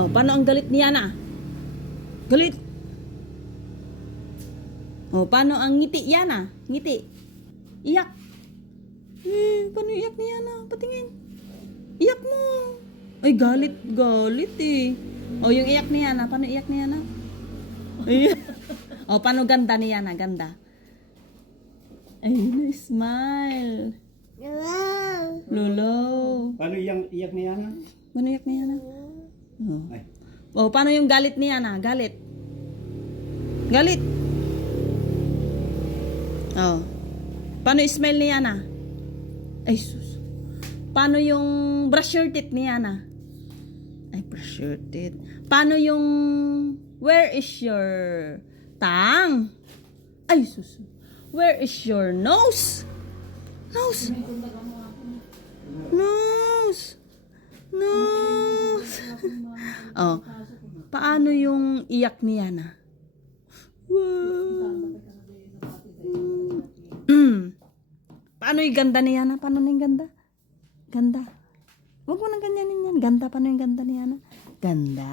Oh, paano ang galit ni Yana? Galit. Oh, paano ang ngiti Yana? Ngiti. Iyak. Paano iyak ni Yana? Patingin. Iyak mo. Ay, galit. Galit eh. Oh, yung iyak ni Yana. Paano iyak ni Yana? Oh, paano ganda ni Yana? Ganda. Ay, smile. Lolo. Paano iyak ni Yana? Paano iyak ni Yana? Oh. Ay. Oh, paano yung galit ni Yana? Galit. Galit. Oh. Paano smile ni Yana? Ay, sus. Paano yung brush your teeth ni Yana? Ay, brush your teeth. Paano yung where is your tongue? Ay, sus. Where is your nose? Nose. Nose. Nose. Oh. Paano yung iyak ni Yana? Wow. Paano yung ganda ni Yana? Paano na yung ganda? Ganda. Huwag mo nang ganyanin yan. Ganda. Paano yung ganda ni Yana? Ganda.